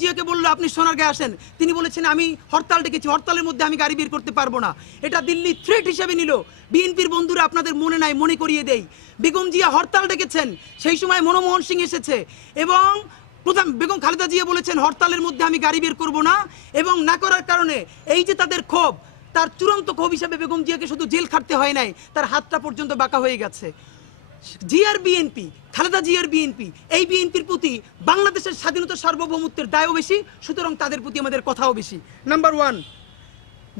জিয়াকে বললো আপনি সোনারগাঁয়ে আসেন, তিনি বলেছেন আমি হরতাল ডেকেছি, হরতালের মধ্যে আমি গাড়ি বের করতে পারবো না। এটা দিল্লি থ্রেট হিসেবে নিল। বিএনপির বন্ধুরা আপনাদের মনে নাই, মনে করিয়ে দেই, বেগম জিয়া হরতাল ডেকেছেন, সেই সময় মনমোহন সিং এসেছে এবং প্রধান বেগম খালেদা জিয়া বলেছেন হরতালের মধ্যে আমি গাড়ি বের করবো না, এবং না করার কারণে এই যে তাদের ক্ষোভ, তার চূড়ান্ত ক্ষোভ হিসাবে বেগম জিয়াকে শুধু জেল খাটতে হয় নাই, তার হাতটা পর্যন্ত বাঁকা হয়ে গেছে। জিয়ার বিএনপি, খালেদা জিয়ার বিএনপি, এই বিএনপির প্রতি বাংলাদেশের স্বাধীনতা সার্বভৌমত্বের দায়ও বেশি, সুতরাং তাদের প্রতি আমাদের কথাও বেশি। নাম্বার ওয়ান,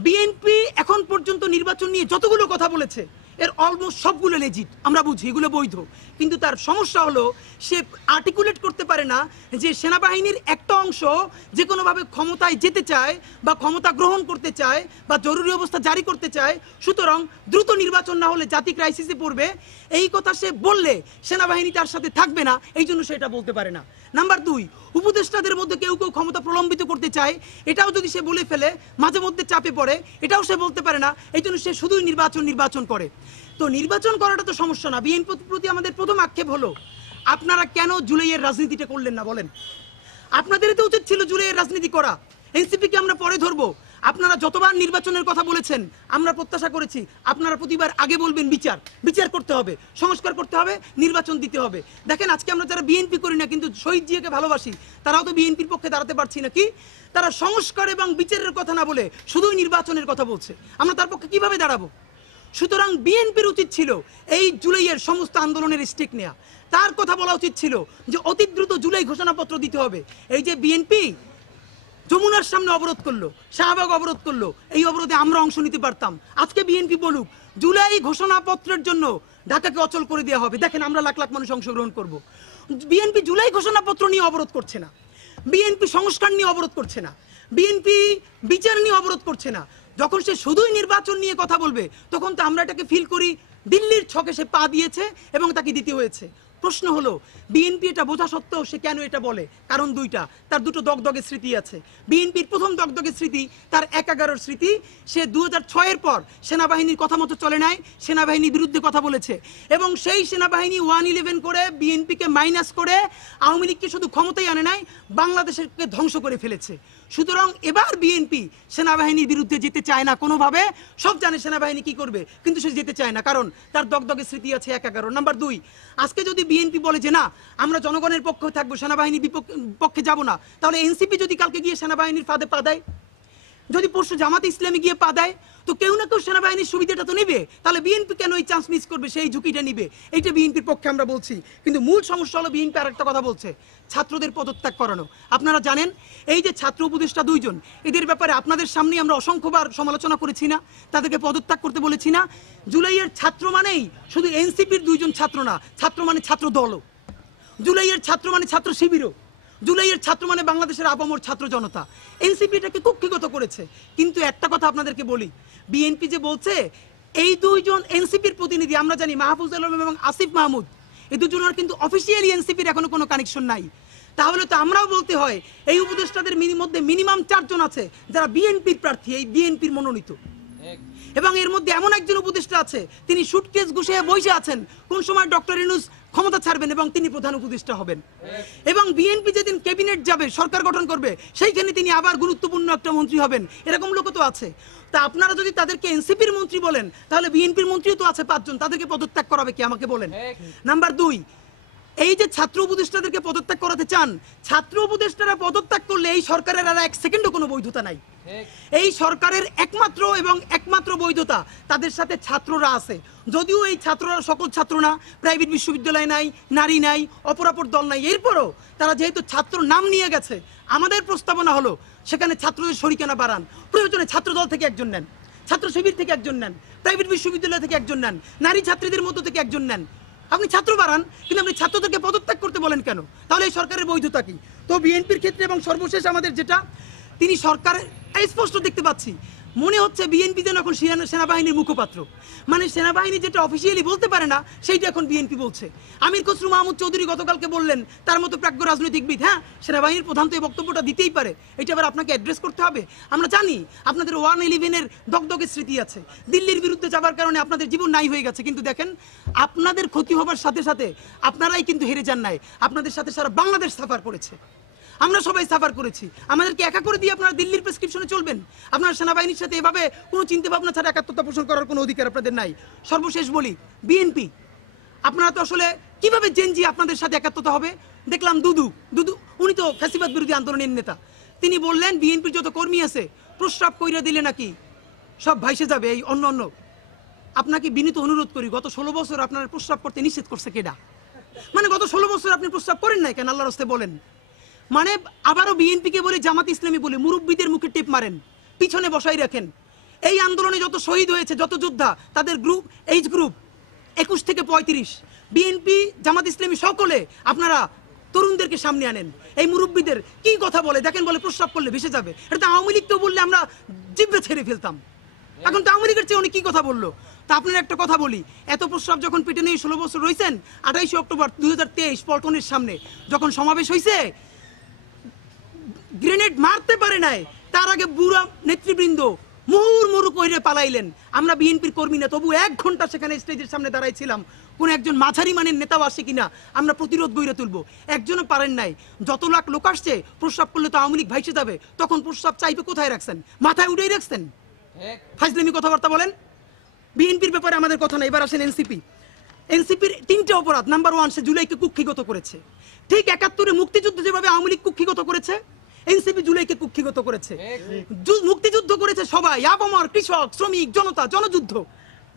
বিএনপি এখন পর্যন্ত নির্বাচন নিয়ে যতগুলো কথা বলেছে এর অলমোস্ট সবগুলো লেজিট, আমরা বুঝি এগুলো বৈধ, কিন্তু তার সমস্যা হলো সে আর্টিকুলেট করতে পারে না যে সেনাবাহিনীর একটা অংশ যে কোনোভাবে ক্ষমতায় যেতে চায় বা ক্ষমতা গ্রহণ করতে চায় বা জরুরি অবস্থা জারি করতে চায়, সুতরাং দ্রুত নির্বাচন না হলে জাতি ক্রাইসিসে পড়বে, এই কথা সে বললে সেনাবাহিনী তার সাথে থাকবে না, এই জন্য সে এটা বলতে পারে না। নাম্বার দুই, উপদেষ্টাদের মধ্যে কেউ কেউ ক্ষমতা প্রলম্বিত করতে চায়, এটাও যদি সে বলে ফেলে মাঝে মধ্যে চাপে পড়ে, এটাও সে বলতে পারে না, এই জন্য সে শুধুই নির্বাচন করে। তো নির্বাচন করাটা তো সমস্যা না। বিএনপির প্রতি আমাদের প্রথম আক্ষেপ হলো আপনারা কেন জুলাইয়ের রাজনীতিটা করলেন না বলেন? আপনাদের তো উচিত ছিল জুলাইয়ের রাজনীতি করা। এনসিপিকে আমরা পরে ধরবো, আপনারা যতবার নির্বাচনের কথা বলেছেন আমরা প্রত্যাশা করেছি আপনারা প্রতিবার আগে বলবেন বিচার করতে হবে, সংস্কার করতে হবে, নির্বাচন দিতে হবে। দেখেন আজকে আমরা যারা বিএনপি করি না কিন্তু শহীদ জিয়াকে ভালোবাসি, তারাও তো বিএনপির পক্ষে দাঁড়াতে পারছি না। কি তারা সংস্কার এবং বিচারের কথা না বলে শুধুই নির্বাচনের কথা বলছে, আমরা তার পক্ষে কিভাবে দাঁড়াবো? সুতরাং বিএনপির উচিত ছিল এই জুলাইয়ের সমস্ত আন্দোলনের স্টেক নেওয়া, তার কথা বলা উচিত ছিল যে অতি দ্রুত জুলাই ঘোষণাপত্র দিতে হবে। এই যে বিএনপি যমুনার সামনে অবরোধ করলো, শাহবাগ অবরোধ করলো, এই অবরোধে আমরা অংশ নিতে পারতাম। আজকে বিএনপি বলুক জুলাই ঘোষণাপত্রের জন্য ঢাকাকে অচল করে দেওয়া হবে, দেখেন আমরা লাখ লাখ মানুষ অংশগ্রহণ করব। বিএনপি জুলাই ঘোষণাপত্র নিয়ে অবরোধ করছে না, বিএনপি সংস্কার নিয়ে অবরোধ করছে না, বিএনপি বিচার নিয়ে অবরোধ করছে না। যখন সে শুধুই নির্বাচন নিয়ে কথা বলবে তখন তো আমরা এটাকে ফিল করি দিল্লির ছকে সে পা দিয়েছে এবং তাকে দিতে হয়েছে। প্রশ্ন হলো বিএনপি এটা বোঝা সত্ত্বেও সে কেন এটা বলে? কারণ দুইটা, তার দুটো দগদগে স্মৃতি আছে। বিএনপির প্রথম দগদগে স্মৃতি তার ১/১১ স্মৃতি। সে ২০০৬-এর পর সেনাবাহিনীর কথা মতো চলে নাই, সেনাবাহিনীর বিরুদ্ধে কথা বলেছে এবং সেই সেনাবাহিনী 111 করে বিএনপিকে মাইনাস করে আওয়ামী লীগকে শুধু ক্ষমতায় আনে নাই, বাংলাদেশকে ধ্বংস করে ফেলেছে। সুতরাং এবার বিএনপি সেনাবাহিনীর বিরুদ্ধে যেতে চায় না কোনোভাবে, সব জানে সেনাবাহিনী কি করবে, কিন্তু সে যেতে চায় না কারণ তার দগদগে স্মৃতি আছে ১/১১। নাম্বার দুই, আজকে যদি বিএনপি বলে যে না আমরা জনগণের পক্ষে থাকবো, সেনাবাহিনীর পক্ষে যাব না, তাহলে এনসিপি যদি কালকে গিয়ে সেনাবাহিনীর ফাঁদে পা দেয়, যদি পরশু জামাতে ইসলামী গিয়ে পা দেয়, তো কেউ না কেউ সেনাবাহিনীর সুবিধাটা তো নেবে। তাহলে বিএনপি কেন এই চান্স মিস করবে, সেই ঝুঁকিটা নিবে? এইটা বিএনপির পক্ষে আমরা বলছি। কিন্তু মূল সমস্যা হলো বিএনপি আরেকটা কথা বলছে, ছাত্রদের পদত্যাগ করানো। আপনারা জানেন এই যে ছাত্র উপদেষ্টা দুইজন, এদের ব্যাপারে আপনাদের সামনে আমরা অসংখ্যবার সমালোচনা করেছি না, তাদেরকে পদত্যাগ করতে বলেছি না? জুলাইয়ের ছাত্র মানেই শুধু এনসিপির দুইজন ছাত্র না, ছাত্র মানে ছাত্র দলও, জুলাইয়ের ছাত্র মানে ছাত্র শিবিরও, জুলাইয়ের ছাত্র মানে বাংলাদেশের আপামর ছাত্র জনতা। এনসিপি এটাকে কুক্ষিগত করেছে। কিন্তু একটা কথা আপনাদেরকে বলি, বিএনপি যে বলছে এই দুইজন এনসিপির প্রতিনিধি, আমরা জানি মাহফুজ আলম এবং আসিফ মাহমুদ, এই দুজনের কিন্তু অফিসিয়ালি এনসিপির এখনো কোনো কানেকশন নাই। তাহলে তো আমরাও বলতে হয় এই উপদেষ্টাদের মধ্যে মিনিমাম 4 জন আছে যারা বিএনপির প্রার্থী, এই বিএনপির মনোনীত, এবং এর মধ্যে এমন একজন উপদেষ্টা আছে তিনি সুটকেস গুছিয়ে বসে আছেন কোন সময় ডক্টর ইউনূস ক্ষমতা ছাড়বেন এবং তিনি প্রধান উপদেষ্টা হবেন। এবং বিএনপি যেদিন ক্যাবিনেট যাবে, সরকার গঠন করবে, সেইখানে তিনি আবার গুরুত্বপূর্ণ একটা মন্ত্রী হবেন, এরকম লোক তো আছে। তা আপনারা যদি তাদেরকে এনসিপির মন্ত্রী বলেন, তাহলে বিএনপির মন্ত্রীও তো আছে 5 জন, তাদেরকে পদত্যাগ করাবে কি আমাকে বলেন? নাম্বার দুই, এই যে ছাত্র উপদেষ্টাদেরকে পদত্যাগ করাতে চান, ছাত্র উপদেষ্টারা পদত্যাগ করলে এই সরকারের আর 1 সেকেন্ডও কোনো বৈধতা নাই। এই সরকারের একমাত্র বৈধতা তাদের সাথে ছাত্ররা আছে। যদিও এই ছাত্ররা সকল ছাত্র না, প্রাইভেট বিশ্ববিদ্যালয় নাই, নারী নাই, অপরাপর দল নাই, এরপরও তারা যেহেতু ছাত্র নাম নিয়ে গেছে, আমাদের প্রস্তাবনা হলো সেখানে ছাত্রদের শরিকানা বাড়ান। প্রয়োজনে ছাত্র দল থেকে একজন নেন, ছাত্র শিবির থেকে একজন নেন, প্রাইভেট বিশ্ববিদ্যালয় থেকে একজন নেন, নারী ছাত্রীদের মধ্য থেকে একজন নেন। আপনি ছাত্র বাড়ান, কিন্তু আপনি ছাত্রদেরকে পদত্যাগ করতে বলেন কেন? তাহলে এই সরকারের বৈধতা কি? তো বিএনপির ক্ষেত্রে এবং সর্বশেষ আমাদের যেটা, তিনি সরকারের স্পষ্ট দেখতে পাচ্ছি মনে হচ্ছে বিএনপি যেন এখন সেনাবাহিনীর মুখপাত্র, মানে সেনাবাহিনী যেটা অফিসিয়ালি বলতে পারে না সেইটা এখন বিএনপি বলছে। আমির খসরু মাহমুদ চৌধুরী গতকালকে বললেন তার মতো প্রাজ্ঞ রাজনৈতিকবিদ, হ্যাঁ সেনাবাহিনীর প্রধান তো এই বক্তব্যটা দিতেই পারে, এটা আবার আপনাকে অ্যাড্রেস করতে হবে। আমরা জানি আপনাদের 111-এর দগদগে স্মৃতি আছে, দিল্লির বিরুদ্ধে যাবার কারণে আপনাদের জীবন নাই হয়ে গেছে, কিন্তু দেখেন আপনাদের ক্ষতি হবার সাথে সাথে আপনারাই কিন্তু হেরে যান নাই, আপনাদের সাথে সারা বাংলাদেশ সাফার করেছে। আমরা সবাই সাফার করেছি। আমাদেরকে একা করে দিয়ে আপনারা দিল্লির প্রেসক্রিপশনে চলবেন? আপনারা সেনাবাহিনীর সাথে এভাবে কোনো চিন্তা ভাবনা ছাড়া একাত্মতা পোষণ করার কোনো অধিকার আপনাদের নাই। সর্বশেষ বলি, বিএনপি আপনারা তো আসলে কিভাবে জেনজি আপনাদের সাথে একাত্মতা হবে? দেখলাম দুদু উনি তো ফ্যাসিবাদ বিরোধী আন্দোলনের নেতা, তিনি বললেন বিএনপির যত কর্মী আছে প্রস্রাব কইরা দিলে নাকি সব ভাইসে যাবে এই অন্য অন্য। আপনাকে বিনীত অনুরোধ করি, গত 16 বছর আপনার প্রস্রাব করতে নিষেধ করছে কেডা? মানে গত 16 বছর আপনি প্রস্রাব করেন নাই কেন? আল্লাহর রাস্তায় বলেন। মানে আবারও বিএনপিকে বলে, জামাত ইসলামী বলে মুরব্বীদের মুখে টেপ মারেন, পিছনে বসাই রাখেন। এই আন্দোলনে যত শহীদ হয়েছে, যত যোদ্ধা, তাদের গ্রুপ, এইজ গ্রুপ 21 থেকে 35, বিএনপি জামাত ইসলামী সকলে আপনারা তরুণদেরকে সামনে আনেন। এই মুরব্বীদের কি কথা বলে দেখেন, বলে প্রস্রাব করলে ভেসে যাবে। এটা তো আওয়ামী লীগ তো বললে আমরা জিভে ছেড়ে ফেলতাম, এখন তো আওয়ামী লীগের চেয়ে উনি কি কথা বললো। তা আপনার একটা কথা বলি, এত প্রস্রাব যখন পেটে নিয়ে 16 বছর রয়েছেন, 28 অক্টোবর 2023 পল্টনের সামনে যখন সমাবেশ হয়েছে, গ্রেনেড মারতে পারে নাই, তার আগে বুড়া নেতৃবৃন্দ মুহুর্মুহু কইরে পালাইলেন। আমরা বিএনপির কর্মী না, তবু 1 ঘন্টা সেখানে স্টেজের সামনে দাঁড়াইছিলাম, কোন একজন মাঝারি মানের নেতাও আসে কিনা আমরা প্রতিরোধ গড়ে তুলবো। একজনও পারেন নাই। যত লাখ লোক আসছে, প্রস্রাব করলে তো আওয়ামী লীগ ভাইসে যাবে, তখন প্রস্রাব চাইবে কোথায় রাখছেন? মাথায় উঠেই রাখছেন। ফাজলামি কথাবার্তা বলেন। বিএনপির ব্যাপারে আমাদের কথা না। এবার আসেন এনসিপির 3টে অপরাধ। নাম্বার 1, সে জুলাইকে কুক্ষিগত করেছে। ঠিক 71-এ মুক্তিযুদ্ধ যেভাবে আওয়ামী লীগ কুক্ষিগত করেছে, এনসিপি জুলাইকে কুক্ষিগত করেছে। মুক্তিযুদ্ধ করেছে সবাই, আপামর, কৃষক, শ্রমিক, জনতা, জনযুদ্ধ।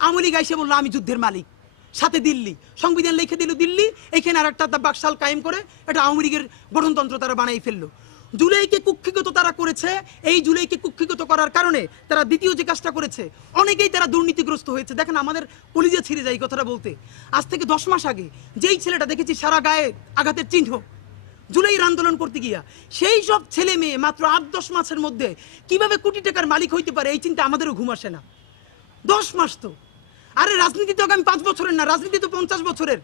আওয়ামী লীগ এসে বললো আমি যুদ্ধের মালিক, সাথে দিল্লি, সংবিধান লিখে দিল দিল্লি, এখানে আর একটা বাকশাল কায়েম করে এটা আওয়ামী লীগের গঠনতন্ত্র তারা বানাই ফেললো। জুলাইকে কুক্ষিগত তারা করেছে। এই জুলাইকে কুক্ষিগত করার কারণে তারা দ্বিতীয় যে কাজটা করেছে, অনেকেই তারা দুর্নীতিগ্রস্ত হয়েছে। দেখেন, আমাদের কলিজা ছিঁড়ে যায় এই কথাটা বলতে। আজ থেকে 10 মাস আগে যেই ছেলেটা দেখেছি সারা গায়ে আঘাতের চিহ্ন, জুলাইয়ের আন্দোলন করতে গিয়া, সেই সব ছেলে মেয়ে মাত্র 8-10 মাসের মধ্যে কিভাবে কোটি টাকার মালিক হইতে পারে, এই চিন্তা আমাদেরও ঘুম আসে না। 10 মাস তো, আরে রাজনীতি তো আগামী 5 বছরের না, রাজনীতি তো 50 বছরের।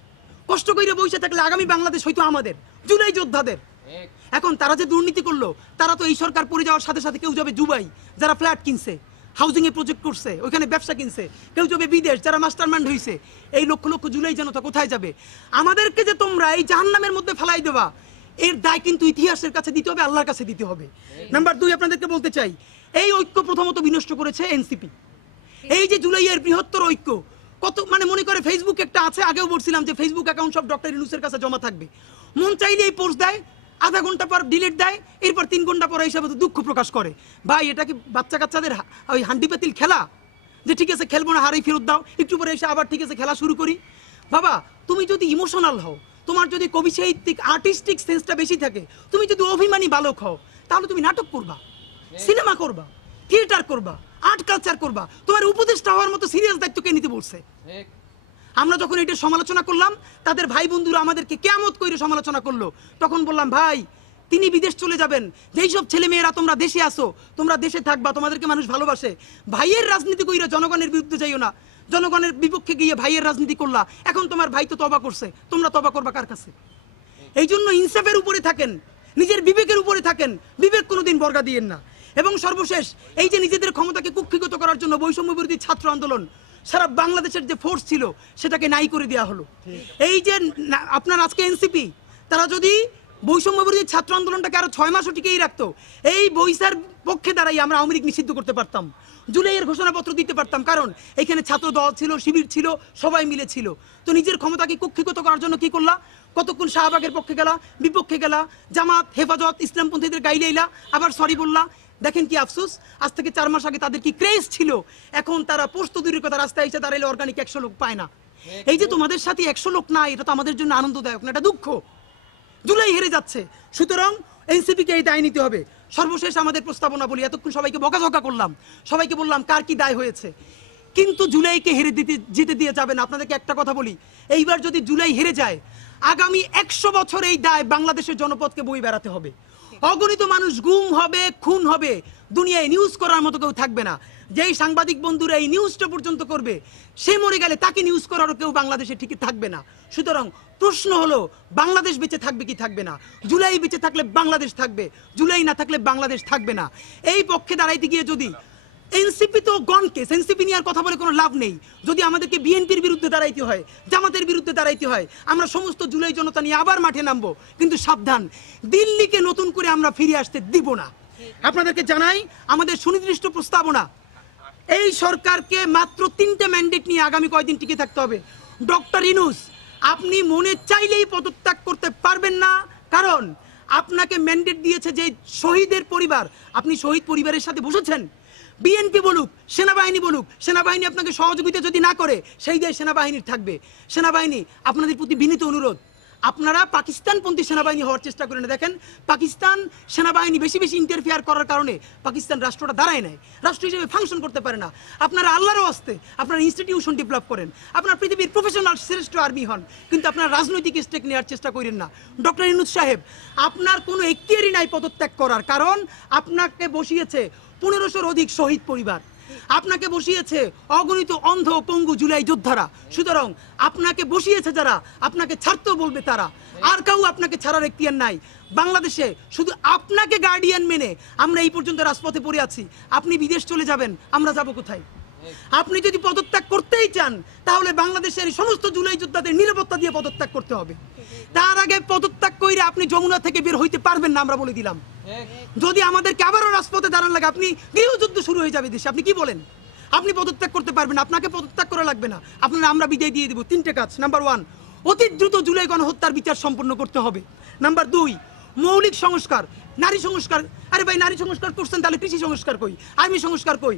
কষ্ট করে বসে থাকলে আগামী বাংলাদেশ হয়তো আমাদের, জুলাই যোদ্ধাদের। এখন তারা যে দুর্নীতি করলো, তারা তো এই সরকার পড়ে যাওয়ার সাথে সাথে কেউ যাবে দুবাই, যারা ফ্ল্যাট কিনছে, হাউজিং এ প্রজেক্ট করছে, ওইখানে ব্যবসা কিনছে, কেউ যাবে বিদেশ, যারা মাস্টারমাইন্ড হয়েছে। এই লক্ষ লক্ষ জুলাই জনতা কোথায় যাবে? আমাদেরকে যে তোমরা এই জাহান্নামের মধ্যে ফেলাই দেবা, এর দায় কিন্তু ইতিহাসের কাছে দিতে হবে, আল্লাহর কাছে দিতে হবে। নাম্বার 2, আপনাদেরকে বলতে চাই, এই ঐক্য প্রথমত বিনষ্ট করেছে এনসিপি। এই যে জুলাইয়ের বৃহত্তর ঐক্য, কত মানে মনে করে ফেসবুক একটা আছে, আগেও বলছিলাম যে ফেসবুক অ্যাকাউন্ট সব ডক্টর ইউনূসের কাছে জমা থাকবে। মন চাইলে এই পোস্ট দেয়, আধা ঘন্টা পর ডিলিট দেয়, এরপর 3 ঘন্টা পরে হিসাবে দুঃখ প্রকাশ করে। ভাই, এটা কি বাচ্চা কাচ্চাদের ওই হান্ডি পাতিল খেলা, যে ঠিক আছে খেলবো না, হারাই ফেরত দাও, একটু পরে এসে আবার ঠিক আছে খেলা শুরু করি? বাবা, তুমি যদি ইমোশনাল হও, তোমার যদি কবি সাহিত্যিক আর্টিস্টিক সেন্সটা বেশি থাকে, তুমি যদি অভিমানী বালক হও, তাহলে তুমি নাটক করবা, সিনেমা করবা, থিয়েটার করবা, আর্ট কালচার করবা। তোমার উপদেষ্টা হওয়ার মতো সিরিয়াস দায়িত্ব কে নিতে বলছে? আমরা যখন এটা সমালোচনা করলাম, তাদের ভাই বন্ধুরা আমাদেরকে কিয়ামত কইরে সমালোচনা করলো। তখন বললাম, ভাই, তিনি বিদেশ চলে যাবেন, যেই সব ছেলে মেয়েরা তোমরা দেশে আসো, তোমরা দেশে থাকবা, তোমাদেরকে মানুষ ভালোবাসে। ভাইয়ের রাজনীতি কইরা জনগণের বিরুদ্ধে যাইও না। জনগণের বিপক্ষে গিয়ে ভাইয়ের রাজনীতি করলা, এখন তোমার ভাই তো তওবা করছে, তোমরা তওবা করবা কার কাছে? এই জন্য ইনসাফের উপরে থাকেন, নিজের বিবেকের উপরে থাকেন, বিবেক কোনোদিন বর্গা দিয়েন না। এবং সর্বশেষ, এই যে নিজেদের ক্ষমতাকে কুক্ষিগত করার জন্য বৈষম্য বিরোধী ছাত্র আন্দোলন, সারা বাংলাদেশের যে ফোর্স ছিল সেটাকে নাই করে দেওয়া হলো। এই যে আপনার আজকে এনসিপি, তারা যদি বৈষম্য বিরোধী ছাত্র আন্দোলনটাকে আরো 6 মাসও টিকেই রাখতো, এই বৈশার পক্ষে দাঁড়াই আমরা আওয়ামী লীগ নিষিদ্ধ করতে পারতাম, জুলাইয়ের ঘোষণাপত্র দিতে পারতাম। কারণ এখানে ছাত্র দল ছিল, শিবির ছিল, সবাই মিলে ছিল। তো নিজের ক্ষমতাকে কুক্ষিগত করার জন্য কি করলা? কতক্ষণ শাহবাগের পক্ষে গেলা, বিপক্ষে গেলা, জামাত, হেফাজত, ইসলামপন্থীদের গাইলেইলা, আবার সরি বললা। দেখেন কি আফসোস, আজ থেকে 4 মাস আগে তাদের কি ক্রেজ ছিল, এখন তারা পোস্ত দূরের কথা রাস্তায় এসে দাঁড়াইলে অর্গানিক 100 লোক পায় না। এই যে তোমাদের সাথে 100 লোক নাই, এটা তো আমাদের জন্য আনন্দদায়ক না, এটা দুঃখ। জুলাই হেরে যাচ্ছে, সুতরাং এনসিপিকে এই দায় নিতে হবে। সর্বশেষ আমাদের প্রস্তাবনা বলি, এতক্ষণ সবাইকে বকাঝকা করলাম, সবাইকে বললাম কার কি দায় হয়েছে, কিন্তু জুলাইকে হেরে যেতে দিয়ে যাবে না। আপনাদেরকে একটা কথা বলি, এইবার যদি জুলাই হেরে যায়, আগামী 100 বছর এই দায় বাংলাদেশের জনপদকে বই বেড়াতে হবে। অগণিত মানুষ গুম হবে, খুন হবে, দুনিয়ায় নিউজ করার মতো কেউ থাকবে না। যেই সাংবাদিক বন্ধুরা এই নিউজটা পর্যন্ত করবে, সে মরে গেলে তাকে নিউজ করারও কেউ বাংলাদেশে ঠিকই থাকবে না। সুতরাং প্রশ্ন হলো, বাংলাদেশ বেঁচে থাকবে কি থাকবে না? জুলাই বেঁচে থাকলে বাংলাদেশ থাকবে, জুলাই না থাকলে বাংলাদেশ থাকবে না। এই পক্ষে দাঁড়াইতে গিয়ে যদি এনসিপি তো গন কেস, এনসিপি নিয়ে আর কথা বলে কোনো লাভ নেই। যদি আমাদেরকে বিএনপির বিরুদ্ধে দাঁড়াইতে হয়, জামাতের বিরুদ্ধে দাঁড়াইতে হয়, আমরা সমস্ত জুলাই জনতা নিয়ে আবার মাঠে নামবো। কিন্তু সাবধান, দিল্লিকে নতুন করে আমরা ফিরে আসতে দিব না। আপনাদেরকে জানাই আমাদের সুনির্দিষ্ট প্রস্তাবনা, এই সরকারকে মাত্র 3টে ম্যান্ডেট নিয়ে আগামী কয়েকদিন টিকে থাকতে হবে। ডক্টর ইউনূস, আপনি মনে চাইলেই পদত্যাগ করতে পারবেন না, কারণ আপনাকে ম্যান্ডেট দিয়েছে যে শহীদের পরিবার, আপনি শহীদ পরিবারের সাথে বসেছেন। বিএনপি বলুক, সেনাবাহিনী বলুক, সেনাবাহিনী আপনাকে সহযোগিতা যদি না করে সেই দেশ সেনাবাহিনীর থাকবে। সেনাবাহিনী, আপনাদের প্রতি বিনীত অনুরোধ, আপনারা পাকিস্তানপন্থী সেনাবাহিনী হওয়ার চেষ্টা করেন। দেখেন, পাকিস্তান সেনাবাহিনী বেশি বেশি ইন্টারফেয়ার করার কারণে পাকিস্তান রাষ্ট্রটা দাঁড়ায় নেয়, রাষ্ট্র হিসেবে ফাংশন করতে পারে না। আপনারা আল্লাহরও আস্তে আপনারা ইনস্টিটিউশন ডেভেলপ করেন, আপনারা পৃথিবীর প্রফেশনাল শ্রেষ্ঠ আর্মি হন, কিন্তু আপনারা রাজনৈতিক স্টেক নেওয়ার চেষ্টা করেন না। ডক্টর ইউনূস সাহেব, আপনার কোনো এখতিয়ারই নাই পদত্যাগ করার, কারণ আপনাকে বসিয়েছে 1500-র অধিক শহীদ পরিবার, আপনাকে বসিয়েছে অগণিত অন্ধ পঙ্গু জুলাই যোদ্ধারা। সুতরাং আপনাকে বসিয়েছে যারা, আপনাকে ছাড়তেও বলবে তারা, আর কেউ আপনাকে ছাড়ার এখতিয়ার নাই। বাংলাদেশে শুধু আপনাকে গার্ডিয়ান মেনে আমরা এই পর্যন্ত রাজপথে পড়ে আছি। আপনি বিদেশ চলে যাবেন, আমরা যাব কোথায়? আপনি যদি পদত্যাগ করতেই চান তাহলে বাংলাদেশের সমস্ত জুলাই যোদ্ধাদের নিরাপত্তা দিয়ে পদত্যাগ করতে হবে। তার আগে পদত্যাগ করে আপনি যমুনা থেকে বের হইতে পারবেন না, আমরা বলে দিলাম। যদি আমাদেরকে আবারও রাজপথে দাঁড়ান লাগে, আপনি গৃহযুদ্ধ শুরু হয়ে যাবে দেশে। আপনি কি বলেন? আপনি পদত্যাগ করতে পারবেন, আপনাকে পদত্যাগ করা লাগবে না, আপনারা আমরা বিদায় দিয়ে দেবো। 3টে কাজ। নাম্বার 1, অতি দ্রুত জুলাই গণহত্যার বিচার সম্পন্ন করতে হবে। নাম্বার 2, মৌলিক সংস্কার, নারী সংস্কার। আরে ভাই, নারী সংস্কার করছেন, তাহলে কৃষি সংস্কার কই, আর্মি সংস্কার কই?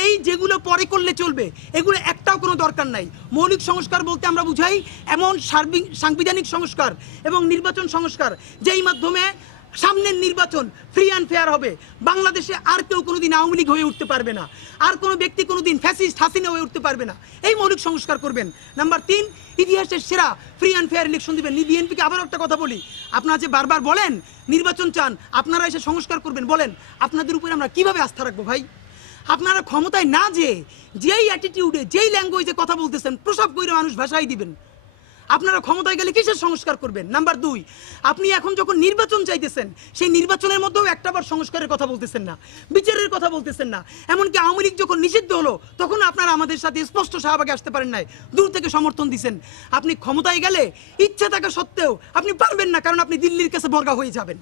এই যেগুলো পরে করলে চলবে, এগুলো একটাও কোনো দরকার নাই। মৌলিক সংস্কার বলতে আমরা বুঝাই এমন সাংবিধানিক সংস্কার এবং নির্বাচন সংস্কার যেই মাধ্যমে সামনের নির্বাচন ফ্রি অ্যান্ড ফেয়ার হবে। বাংলাদেশে আর কেউ কোনোদিন আওয়ামী লীগ হয়ে উঠতে পারবে না, আর কোনো ব্যক্তি কোনোদিন ফ্যাসিস্ট হাসিনা হয়ে উঠতে পারবে না। এই মৌলিক সংস্কার করবেন। নাম্বার 3, ইতিহাসের সেরা ফ্রি অ্যান্ড ফেয়ার ইলেকশন দিবেন। বিএনপিকে আবার একটা কথা বলি, আপনারা যে বারবার বলেন নির্বাচন চান, আপনারা এসে সংস্কার করবেন, বলেন আপনাদের উপরে আমরা কিভাবে আস্থা রাখবো ভাই? আপনারা ক্ষমতায় না যেই অ্যাটিটিউডে, যেই ল্যাঙ্গুয়েজে কথা বলতেছেন, প্রসব করে মানুষ ভাষাই দিবেন। আপনারা ক্ষমতায় গেলে কিসের সংস্কার করবেন? নাম্বার 2, আপনি এখন যখন নির্বাচন চাইতেছেন, সেই নির্বাচনের মধ্যেও একটাবার সংস্কারের কথা বলতেছেন না, বিচারের কথা বলতেছেন না। এমনকি আওয়ামী লীগ যখন নিষিদ্ধ হলো, তখন আপনারা আমাদের সাথে স্পষ্ট শাহবাগে আসতে পারেন নাই, দূর থেকে সমর্থন দিচ্ছেন। আপনি ক্ষমতায় গেলে ইচ্ছা থাকা সত্ত্বেও আপনি পারবেন না, কারণ আপনি দিল্লির কাছে বর্গা হয়ে যাবেন।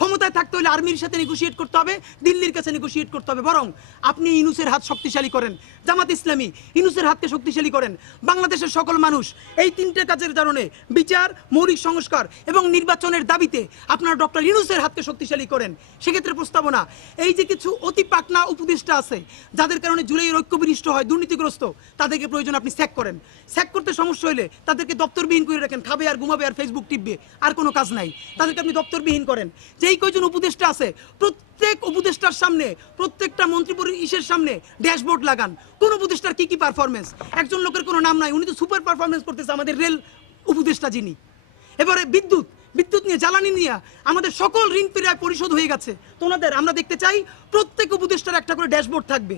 ক্ষমতায় থাকতে হলে আর্মির সাথে নেগোশিয়েট করতে হবে, দিল্লির কাছে নেগোশিয়েট করতে হবে। বরং আপনি ইউনূসের হাত শক্তিশালী করেন, জামাত ইসলামী ইউনূসের হাতকে শক্তিশালী করেন। বাংলাদেশের সকল মানুষ এই 3টে কাজের কারণে, বিচার, মৌলিক সংস্কার এবং নির্বাচনের দাবিতে আপনারা ডক্টর ইউনূসের হাতকে শক্তিশালী করেন। সেক্ষেত্রে প্রস্তাবনা, এই যে কিছু অতি পাকনা উপদেষ্টা আছে যাদের কারণে জুলাইয়ের ঐক্য বিনষ্ট হয়, দুর্নীতিগ্রস্ত, তাদেরকে প্রয়োজন আপনি স্যাক করেন। স্যাক করতে সমস্যা হলে তাদেরকে দপ্তরবিহীন করে রাখেন, খাবে আর ঘুমাবে আর ফেসবুক টিপবে, আর কোনো কাজ নাই, তাদেরকে আপনি দপ্তরবিহীন করেন। যেই কয়জন উপদেষ্টা আছে, প্রত্যেক উপদেষ্টার সামনে, প্রত্যেকটা মন্ত্রী পরিষদের সামনে ড্যাশবোর্ড লাগান, কোন উপদেষ্টার কি কি পারফরমেন্স। একজন লোকের কোনো নাম নাই, উনি তো সুপার পারফরমেন্স করতেছে, আমাদের রেল উপদেষ্টা যিনি। এবারে বিদ্যুৎ নিয়ে, জ্বালানি নিয়ে আমাদের সকল ঋণ প্রায় পরিশোধ হয়ে গেছে। তো ওনাদের আমরা দেখতে চাই প্রত্যেক উপদেষ্টার একটা করে ড্যাশবোর্ড থাকবে,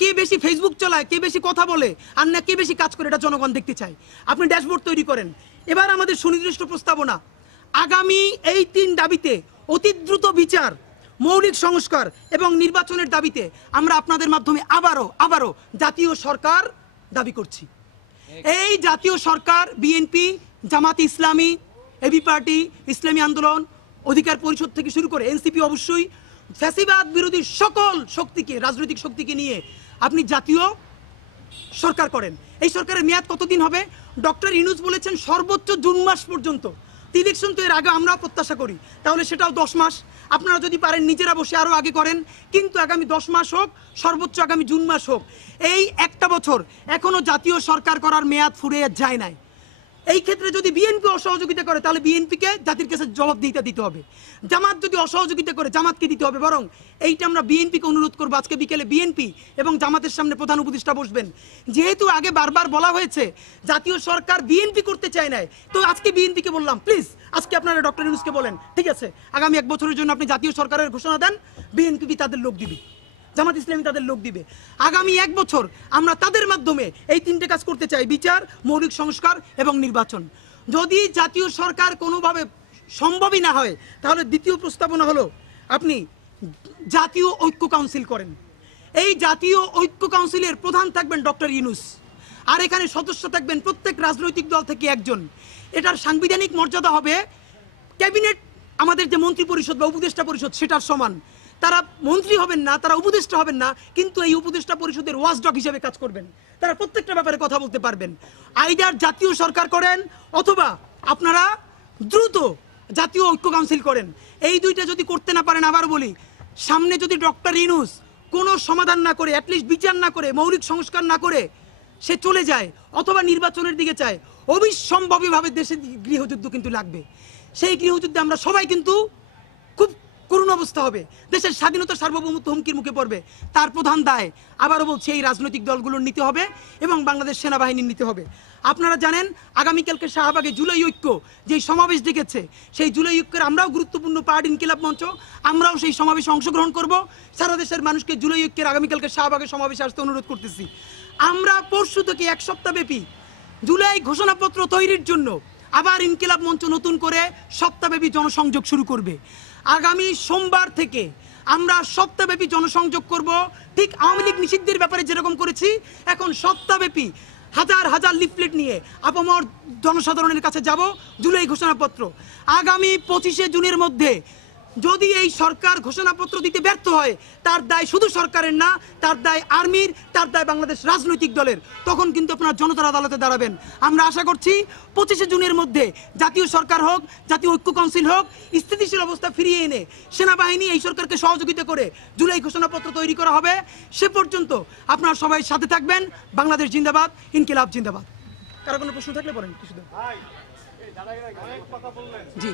কে বেশি ফেসবুক চালায়, কে বেশি কথা বলে, আর না কে বেশি কাজ করে, এটা জনগণ দেখতে চায়। আপনি ড্যাশবোর্ড তৈরি করেন। এবার আমাদের সুনির্দিষ্ট প্রস্তাবনা, আগামী এই 3 দাবিতে অতি দ্রুত বিচার, মৌলিক সংস্কার এবং নির্বাচনের দাবিতে আমরা আপনাদের মাধ্যমে আবারও জাতীয় সরকার দাবি করছি। এই জাতীয় সরকার BNP, Jamaat Islami, AB party, ইসলামী আন্দোলন, অধিকার পরিষদ থেকে শুরু করে এনসিপি, অবশ্যই ফ্যাসিবাদ বিরোধী সকল শক্তিকে, রাজনৈতিক শক্তিকে নিয়ে আপনি জাতীয় সরকার করেন। এই সরকারের মেয়াদ কতদিন হবে? ডক্টর ইউনূস বলেছেন সর্বোচ্চ জুন মাস পর্যন্ত। ইলেকশন তো এর আগে আমরা প্রত্যাশা করি, তাহলে সেটাও 10 মাস। আপনারা যদি পারেন নিজেরা বসে আরও আগে করেন, কিন্তু আগামী 10 মাস হোক, সর্বোচ্চ আগামী জুন মাস হোক। এই একটা বছর এখনো জাতীয় সরকার করার মেয়াদ ফুরিয়ে যায় নাই। এই ক্ষেত্রে যদি বিএনপি অসহযোগিতা করে, তাহলে বিএনপিকে জাতির কাছে জবাবদিহিতা দিতে হবে। জামাত যদি অসহযোগিতা করে, জামাতকে দিতে হবে। বরং এইটা আমরা বিএনপিকে অনুরোধ করবো, আজকে বিকেলে বিএনপি এবং জামাতের সামনে প্রধান উপদেষ্টা বসবেন। যেহেতু আগে বারবার বলা হয়েছে জাতীয় সরকার বিএনপি করতে চায় নাই, তো আজকে বিএনপিকে বললাম, প্লিজ আজকে আপনারা ডক্টর ইউনূসকে বলেন, ঠিক আছে, আগামী 1 বছরের জন্য আপনি জাতীয় সরকারের ঘোষণা দেন, বিএনপি তাদের লোক দিবে, জামাত ইসলামী তাদের লোক দিবে। আগামী 1 বছর আমরা তাদের মাধ্যমে এই 3টে কাজ করতে চাই, বিচার, মৌলিক সংস্কার এবং নির্বাচন। যদি জাতীয় সরকার কোনোভাবে সম্ভবই না হয়, তাহলে দ্বিতীয় প্রস্তাবনা হলো আপনি জাতীয় ঐক্য কাউন্সিল করেন। এই জাতীয় ঐক্য কাউন্সিলের প্রধান থাকবেন ডক্টর ইউনূস, আর এখানে সদস্য থাকবেন প্রত্যেক রাজনৈতিক দল থেকে একজন। এটার সাংবিধানিক মর্যাদা হবে ক্যাবিনেট, আমাদের যে মন্ত্রী পরিষদ বা উপদেষ্টা পরিষদ সেটার সমান। তারা মন্ত্রী হবেন না, তারা উপদেষ্টা হবেন না, কিন্তু এই উপদেষ্টা পরিষদের ওয়াচডগ হিসেবে কাজ করবেন। তারা প্রত্যেকটা ব্যাপারে কথা বলতে পারবেন। আইদার জাতীয় সরকার করেন অথবা আপনারা দ্রুত জাতীয় ঐক্য কাউন্সিল করেন। এই দুইটা যদি করতে না পারেন, আবার বলি, সামনে যদি ডক্টর ইউনূস কোনো সমাধান না করে, অ্যাটলিস্ট বিচার না করে, মৌলিক সংস্কার না করে সে চলে যায় অথবা নির্বাচনের দিকে চায়, অবিসম্ভাবীভাবে দেশে গৃহযুদ্ধ কিন্তু লাগবে। সেই গৃহযুদ্ধে আমরা সবাই কিন্তু খুব করুণ অবস্থা হবে, দেশের স্বাধীনতা সার্বভৌমত্ব হুমকির মুখে পড়বে। তার প্রধান দায়, আবারও বলছি, এই রাজনৈতিক দলগুলোর নিতে হবে এবং বাংলাদেশ সেনাবাহিনীর নিতে হবে। আপনারা জানেন আগামীকালকে শাহবাগে জুলাই ঐক্য যেই সমাবেশ ডেকেছে, সেই জুলাই ঐক্যের আমরাও গুরুত্বপূর্ণ পার্ট ইনকিলাব মঞ্চ, আমরাও সেই সমাবেশে অংশগ্রহণ করব। সারা দেশের মানুষকে জুলাই ঐক্যের আগামীকালকে শাহবাগে সমাবেশে আসতে অনুরোধ করতেছি। আমরা পরশু থেকে এক সপ্তাহব্যাপী জুলাই ঘোষণাপত্র তৈরির জন্য আবার ইনকিলাব মঞ্চ নতুন করে সপ্তাহব্যাপী জনসংযোগ শুরু করবে। আগামী সোমবার থেকে আমরা সপ্তাহব্যাপী জনসংযোগ করব, ঠিক আওয়ামী লীগ নিষিদ্ধের ব্যাপারে যেরকম করেছি, এখন সপ্তাহব্যাপী হাজার হাজার লিফলেট নিয়ে আপামর জনসাধারণের কাছে যাব। জুলাই ঘোষণাপত্র আগামী 25শে জুনের মধ্যে যদি এই সরকার ঘোষণাপত্র দিতে ব্যর্থ হয়, তার দায় শুধু সরকারের না, তার দায় আর্মির, তার দায় বাংলাদেশ রাজনৈতিক দলের। তখন কিন্তু আপনারা জনতার আদালতে দাঁড়াবেন। আমরা আশা করছি 25শে জুনের মধ্যে জাতীয় সরকার হোক, জাতীয় ঐক্য কাউন্সিল হোক, স্থিতিশীল অবস্থা ফিরিয়ে এনে সেনাবাহিনী এই সরকারকে সহযোগিতা করে জুলাই ঘোষণাপত্র তৈরি করা হবে। সে পর্যন্ত আপনারা সবাই সাথে থাকবেন। বাংলাদেশ জিন্দাবাদ, ইনকিলাব জিন্দাবাদ। কারো কোনো প্রশ্ন থাকলে বলেন। জি।